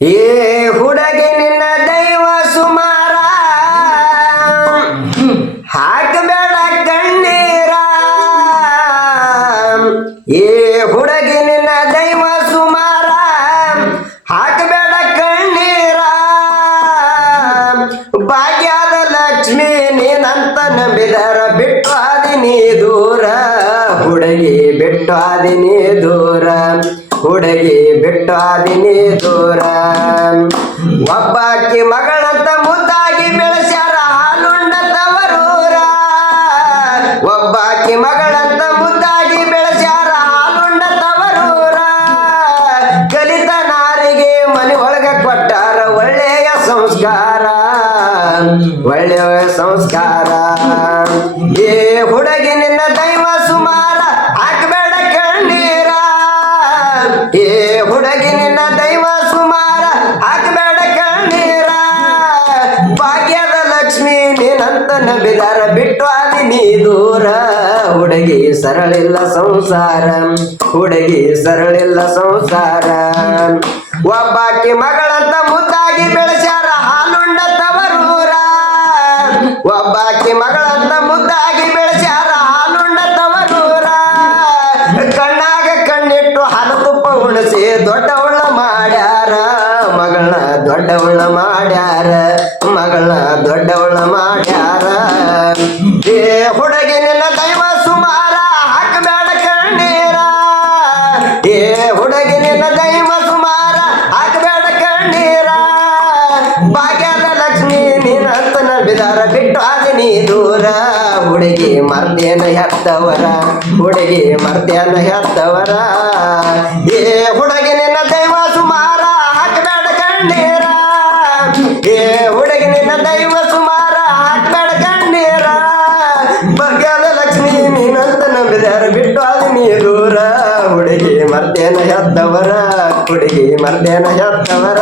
ಏ ಹುಡುಗಿ ನಿನ್ನ ದೈವ ಸುಮಾರ ಹಾಕಬೇಡ ಕಣ್ಣೀರ ಏ ಹುಡುಗಿ ನಿನ್ನ ದೈವ ಸುಮಾರ ಹಾಕಬೇಡ ಕಣ್ಣೀರ ಭಾಗ್ಯದ ಲಕ್ಷ್ಮಿ ನೀನಂತ ನಂಬಿದರ ಬಿಟ್ಟು ಆದಿನಿ ದೂರ ಹುಡುಗಿ ಬಿಟ್ಟು ಆದಿನಿ ದೂರ ಹುಡುಗಿ ಬಿಟ್ಟು ಆದಿನಿ ದೂರ ಒಬ್ಬಾಕಿ ಮಗಳಂತ ಮುದ್ದಾಗಿ ಬೆಳೆಸ್ಯಾರ ಹಾಲುಂಡ ತವರೂರ ಒಬ್ಬಾಕಿ ಮಗಳಂತ ಮುದ್ದಾಗಿ ಬೆಳೆಸ್ಯಾರ ಹಾಲುಂಡ ತವರೂರ ಕಲಿತ ನಾರಿಗೆ ಮನೆ ಒಳಗ ಕೊಟ್ಟಾರ ಒಳ್ಳೆಯ ಸಂಸ್ಕಾರ ಒಳ್ಳೆಯ ಸಂಸ್ಕಾರ ಏ ಹುಡುಗಿ ನಿನ್ನ ದೈವ ಸುಮಾರ ಹಾಕಬೇಡ ಕಣ್ಣೀರ ಏ ಹುಡುಗಿ ನಿನ್ನ ದೈವ ಸುಮಾರ ಹಾಕಬೇಡ ಕಣ್ಣೀರ ಭಾಗ್ಯದ ಲಕ್ಷ್ಮಿ ನೀನಂತ ನಂಬಿದಾರ ಬಿಟ್ಟು ಆದಿನಿ ದೂರ ಹುಡುಗಿ ಸರಳಿಲ್ಲ ಸಂಸಾರ ಹುಡುಗಿ ಸರಳಿಲ್ಲ ಸಂಸಾರ ಒಬ್ಬಾಕಿ ಮಗಳಂತ ಮುದ್ದಾಗಿ ಬೆಳೆಸ್ಯಾರ ಹಾಲುಂಡ ತವರೂರ ಒಬ್ಬಾಕಿ ಮಗಳಂತ ಮುದ್ದಾಗಿ ಬೆಳೆಸ್ಯಾರ ಹಾಲುಂಡ ತವರೂರ ಕಣ್ಣಾಗ ಕಣ್ಣಿಟ್ಟು ಹಾಲು ತುಪ್ಪ ಉಣಿಸಿ ದೊಡ್ಡವಳ ಮಾಡ್ಯಾರ ಮಗಳನ್ನ ದೊಡ್ಡವಳ ಮಾಡ್ಯಾರ ಮಗಳನ್ನ ದೊಡ್ಡವಳ ಮಾಡ್ಯಾರ ಏ ಹುಡುಗಿ ನಿನ್ನ ದೈವ ಸುಮಾರ ಹಾಕಬೇಡ ಕಣ್ಣೀರ ಏ ಹುಡುಗಿ ನಿನ್ನ ದೈವ ಸುಮಾರ ಹಾಕಬೇಡ ಕಣ್ಣೀರ ಭಾಗ್ಯದ ಲಕ್ಷ್ಮಿ ನೀನಂತ ನಂಬಿದಾರ ಬಿಟ್ಟು ಆದಿನಿ ದೂರ ಹುಡುಗಿ ಮರ್ದೇನ ಹೆತ್ತವರ ಹುಡುಗಿ ಮರ್ದೇನ ಹೆತ್ತವರ ಏ ಹುಡುಗಿ ನಿನ್ನ ದೈವ ಸುಮಾರ ಹಾಕಬೇಡ ಕಣ್ಣೀರ ಏ ಹುಡುಗಿ ನಿನ್ನ ದೈವ ಸುಮಾರ ಹಾಕಬೇಡ ಕಣ್ಣೀರ ಭಾಗ್ಯದ ಲಕ್ಷ್ಮಿ ನೀನಂತ ನಂಬಿದಾರ ಬಿಟ್ಟು ಆದಿನಿ ದೂರ ಹುಡುಗಿ ಮರ್ದೇನ ಹೆತ್ತವರ ಹುಡುಗಿ ಮರ್ದೇನ ಹೆತ್ತವರ